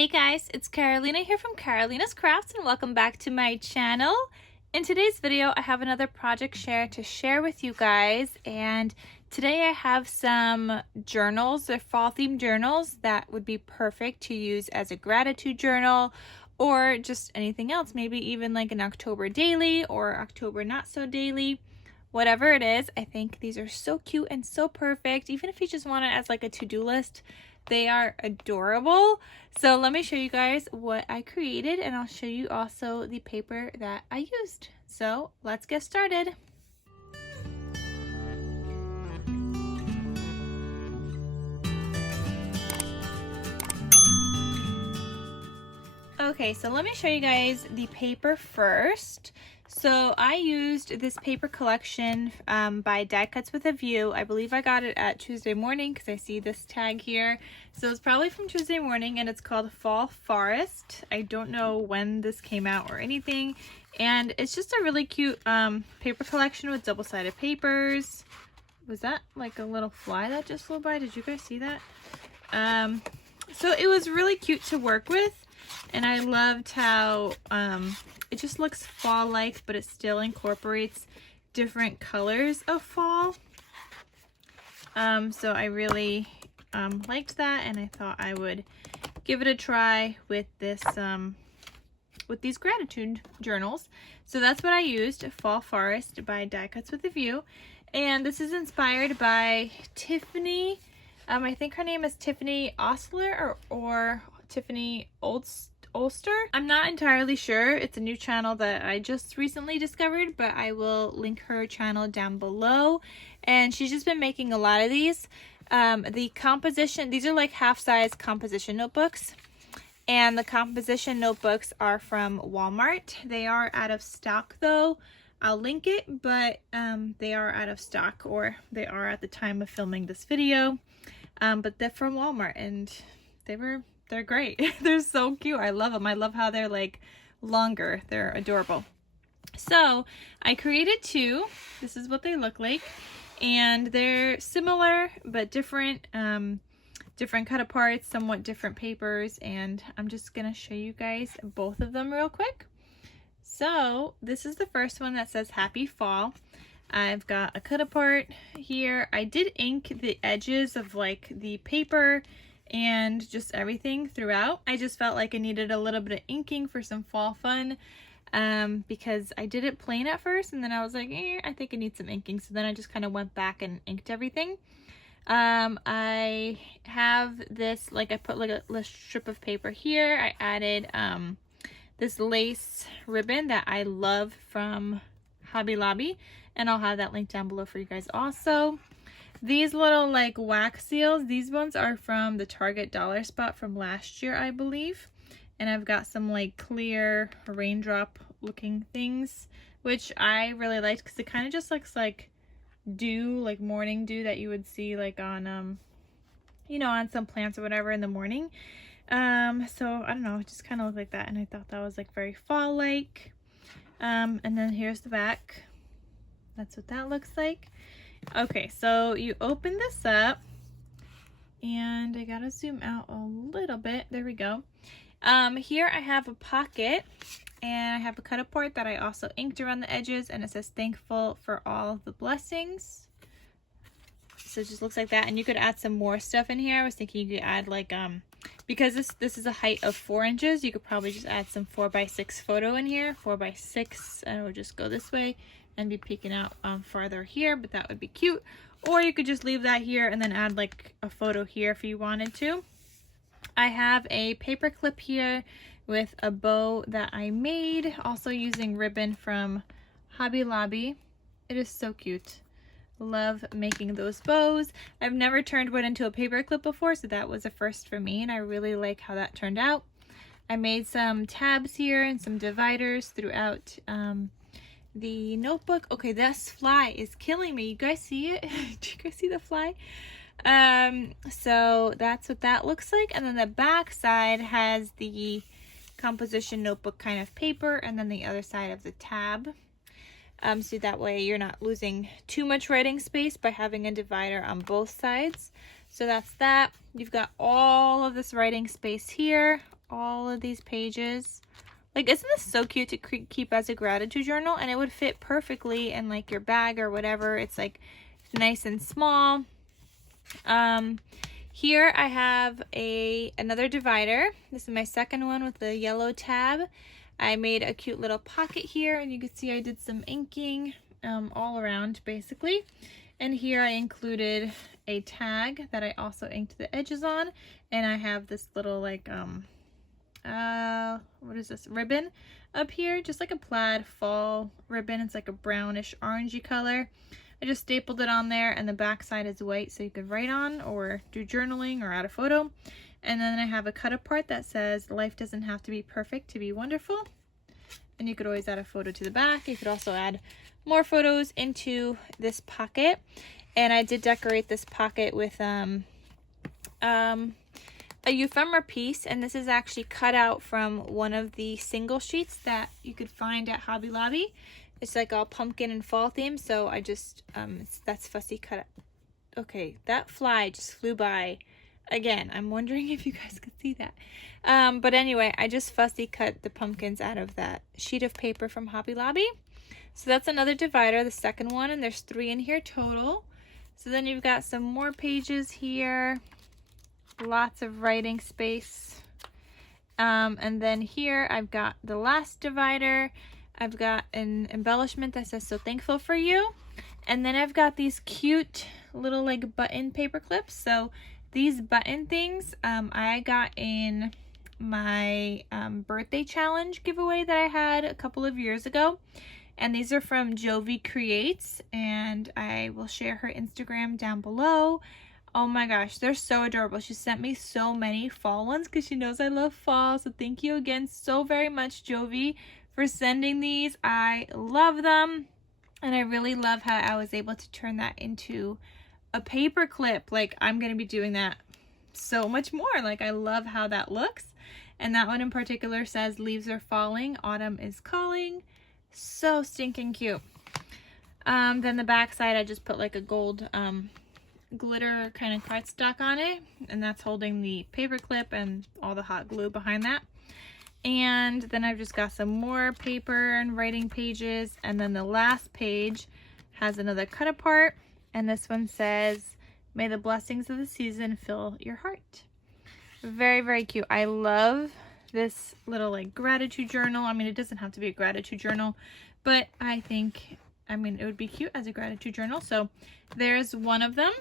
Hey guys, it's Carolina here from KarolinasKrafts and welcome back to my channel. In today's video, I have another project to share with you guys, and today I have some journals. They're fall themed journals that would be perfect to use as a gratitude journal or just anything else, maybe even like an October daily or October not so daily. Whatever it is, I think these are so cute and so perfect. Even if you just want it as like a to-do list, they are adorable. So let me show you guys what I created, and I'll show you also the paper that I used. So let's get started. Okay, so let me show you guys the paper first. So I used this paper collection by Die Cuts with a View. I believe I got it at Tuesday Morning because I see this tag here. So it's probably from Tuesday Morning, and it's called Fall Forest. I don't know when this came out or anything. And it's just a really cute paper collection with double-sided papers. Was that like a little fly that just flew by? Did you guys see that? So it was really cute to work with. And I loved how it just looks fall-like, but it still incorporates different colors of fall. So I really liked that, and I thought I would give it a try with this with these gratitude journals. So that's what I used, Fall Forest by Die Cuts with a View. And this is inspired by Tiffiny. I think her name is Tiffiny Osler or Tiffiny Ulster. I'm not entirely sure. It's a new channel that I just recently discovered, but I will link her channel down below. And she's just been making a lot of these. The composition, these are like half-size composition notebooks. And the composition notebooks are from Walmart. They are out of stock though. I'll link it, but they are out of stock, or they are at the time of filming this video. But they're from Walmart, and they're great. They're so cute. I love them. I love how they're like longer. They're adorable. So I created two. This is what they look like. And they're similar but different. Different cut-aparts, somewhat different papers. And I'm just going to show you guys both of them real quick. So this is the first one that says Happy Fall. I've got a cut-apart here. I did ink the edges of like the paper and just everything throughout. I just felt like I needed a little bit of inking for some fall fun because I did it plain at first, and then I was like, I think I need some inking. So then I just kind of went back and inked everything. I have this, like I put like a strip of paper here. I added this lace ribbon that I love from Hobby Lobby, and I'll have that link down below for you guys also. These little like wax seals, these ones are from the Target Dollar Spot from last year, I believe. And I've got some like clear raindrop looking things, which I really liked because it kind of just looks like dew, like morning dew that you would see like on, you know, on some plants or whatever in the morning. So I don't know, it just kind of looked like that, and I thought that was like very fall-like. And then here's the back. That's what that looks like. Okay, so you open this up, and I gotta zoom out a little bit. There we go. Here I have a pocket, and I have a cut-apart that I also inked around the edges, and it says thankful for all the blessings. So it just looks like that, and you could add some more stuff in here. I was thinking you could add like, because this is a height of 4 inches, you could probably just add some 4x6 photo in here, 4x6, and it would just go this way and be peeking out farther here, but that would be cute. Or you could just leave that here and then add like a photo here if you wanted to. I have a paper clip here with a bow that I made, also using ribbon from Hobby Lobby. It is so cute. Love making those bows. I've never turned one into a paper clip before, so that was a first for me, and I really like how that turned out. I made some tabs here and some dividers throughout the notebook. Okay, this fly is killing me. You guys see it? Do you guys see the fly? So that's what that looks like. And then the back side has the composition notebook kind of paper, and then the other side of the tab. So that way you're not losing too much writing space by having a divider on both sides. So that's that. You've got all of this writing space here, all of these pages. Like, isn't this so cute to keep as a gratitude journal? And it would fit perfectly in like your bag or whatever. It's like nice and small. Here I have another divider. This is my second one with the yellow tab. I made a cute little pocket here, and you can see I did some inking all around basically. And here I included a tag that I also inked the edges on, and I have this little like what is this, ribbon up here, just like a plaid fall ribbon. It's like a brownish orangey color. I just stapled it on there, and the back side is white so you could write on or do journaling or add a photo. And then I have a cut apart that says life doesn't have to be perfect to be wonderful, and you could always add a photo to the back. You could also add more photos into this pocket. And I did decorate this pocket with a ephemera piece, and this is actually cut out from one of the single sheets that you could find at Hobby Lobby. It's like all pumpkin and fall themed, so I just that's fussy cut. Okay, that fly just flew by again. I'm wondering if you guys could see that. But anyway, I just fussy cut the pumpkins out of that sheet of paper from Hobby Lobby. So that's another divider, the second one, and there's 3 in here total. So then you've got some more pages here. Lots of writing space. And then here I've got the last divider. I've got an embellishment that says so thankful for you. And then I've got these cute little like button paper clips. So these button things I got in my birthday challenge giveaway that I had a couple of years ago. And these are from Jovi Creates, and I will share her Instagram down below. Oh my gosh, they're so adorable. She sent me so many fall ones because she knows I love fall. So thank you again so very much, Jovi, for sending these. I love them, and I really love how I was able to turn that into a paper clip. Like, I'm going to be doing that so much more. Like, I love how that looks. And that one in particular says leaves are falling, autumn is calling. So stinking cute. Then the back side, I just put like a gold glitter kind of cardstock on it, and that's holding the paper clip and all the hot glue behind that. And then I've just got some more paper and writing pages, and then the last page has another cut apart, and this one says, may the blessings of the season fill your heart. Very, very cute. I love this little like gratitude journal. I mean, it doesn't have to be a gratitude journal, but I think, I mean, it would be cute as a gratitude journal. So there's one of them,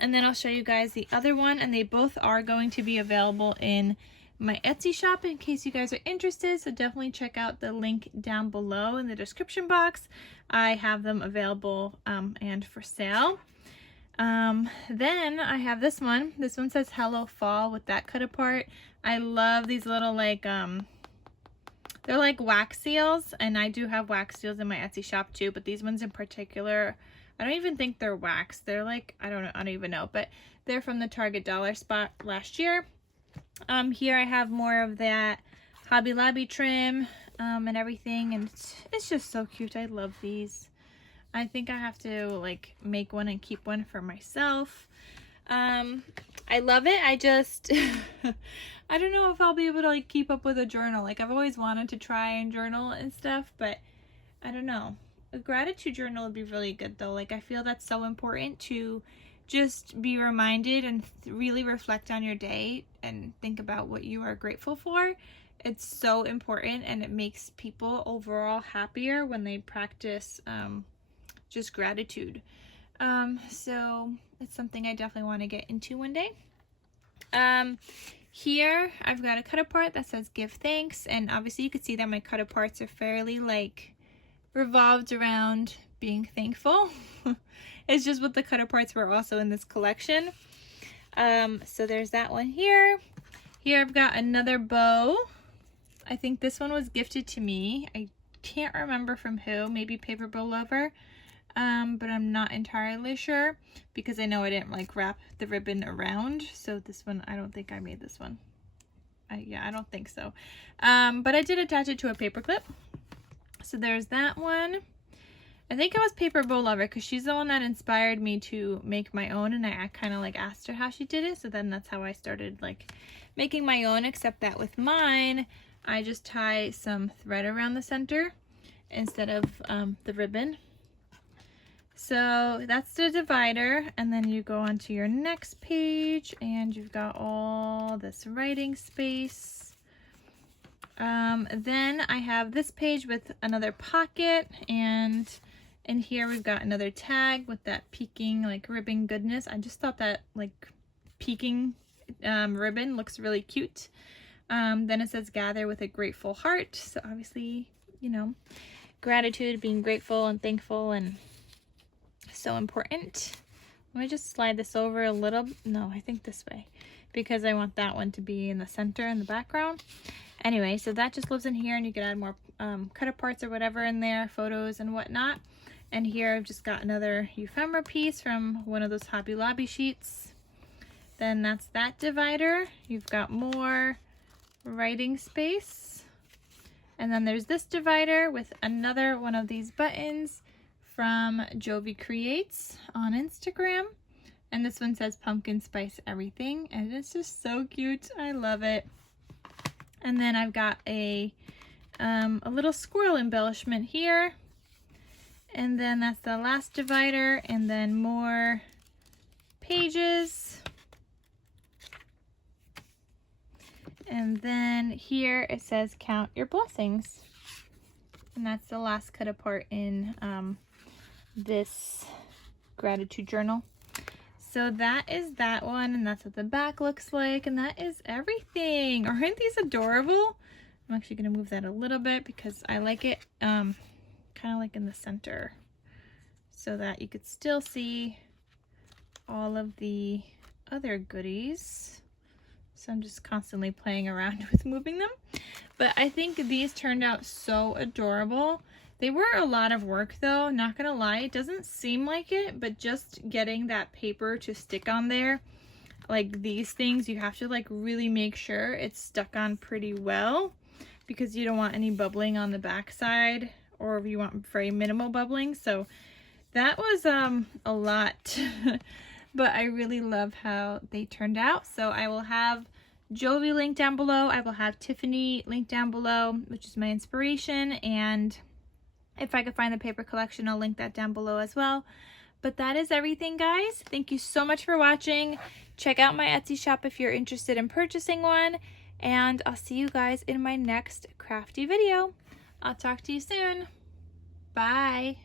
and then I'll show you guys the other one, and they both are going to be available in my Etsy shop in case you guys are interested. So definitely check out the link down below in the description box. I have them available and for sale. Then I have this one. This one says hello fall with that cut apart. I love these little like they're like wax seals, and I do have wax seals in my Etsy shop too, but these ones in particular, I don't even think they're wax. They're like, I don't even know, but they're from the Target dollar spot last year. Here I have more of that Hobby Lobby trim and everything, and it's just so cute. I love these. I think I have to like make one and keep one for myself. I love it. I just I don't know if I'll be able to like keep up with a journal. Like, I've always wanted to try and journal and stuff, but I don't know. A gratitude journal would be really good though. Like, I feel that's so important to just be reminded and really reflect on your day and think about what you are grateful for. It's so important, and it makes people overall happier when they practice just gratitude. So it's something I definitely want to get into one day. Here I've got a cut apart that says give thanks, and obviously you can see that my cut aparts are fairly like revolved around being thankful. It's just what the cut aparts were also in this collection. So there's that one here. Here I've got another bow. I think this one was gifted to me. I can't remember from who, maybe Paper Bow Lover. But I'm not entirely sure because I know I didn't like wrap the ribbon around. So this one, I don't think I made this one. Yeah, I don't think so. But I did attach it to a paper clip. So there's that one. I think it was Paper Bow Lover because she's the one that inspired me to make my own, and I kind of like asked her how she did it. So then that's how I started like making my own, except that with mine, I just tie some thread around the center instead of the ribbon. So that's the divider, and then you go on to your next page and you've got all this writing space. Then I have this page with another pocket, and in here we've got another tag with that peeking like ribbon goodness. I just thought that like peeking ribbon looks really cute. Then it says gather with a grateful heart. So obviously, you know, gratitude, being grateful and thankful, and so important. Let me just slide this over a little. No, I think this way, because I want that one to be in the center in the background. Anyway, so that just lives in here, and you can add more cut-aparts or whatever in there, photos and whatnot. And here I've just got another ephemera piece from one of those Hobby Lobby sheets. Then that's that divider. You've got more writing space. And then there's this divider with another one of these buttons from Jovi Creates on Instagram. And this one says pumpkin spice everything, and it's just so cute. I love it. And then I've got a little squirrel embellishment here. And then that's the last divider, and then more pages. And then here it says count your blessings. And that's the last cut apart in this gratitude journal. So that is that one, and that's what the back looks like, and that is everything. Aren't these adorable? I'm actually going to move that a little bit because I like it kind of like in the center so that you could still see all of the other goodies. So I'm just constantly playing around with moving them. But I think these turned out so adorable. They were a lot of work though, not gonna lie. It doesn't seem like it, but just getting that paper to stick on there, like these things, you have to like really make sure it's stuck on pretty well, because you don't want any bubbling on the back side, or if you want very minimal bubbling. So that was a lot, but I really love how they turned out. So I will have Jovi linked down below. I will have Tiffiny linked down below, which is my inspiration, and if I could find the paper collection, I'll link that down below as well. But that is everything, guys. Thank you so much for watching. Check out my Etsy shop if you're interested in purchasing one. And I'll see you guys in my next crafty video. I'll talk to you soon. Bye.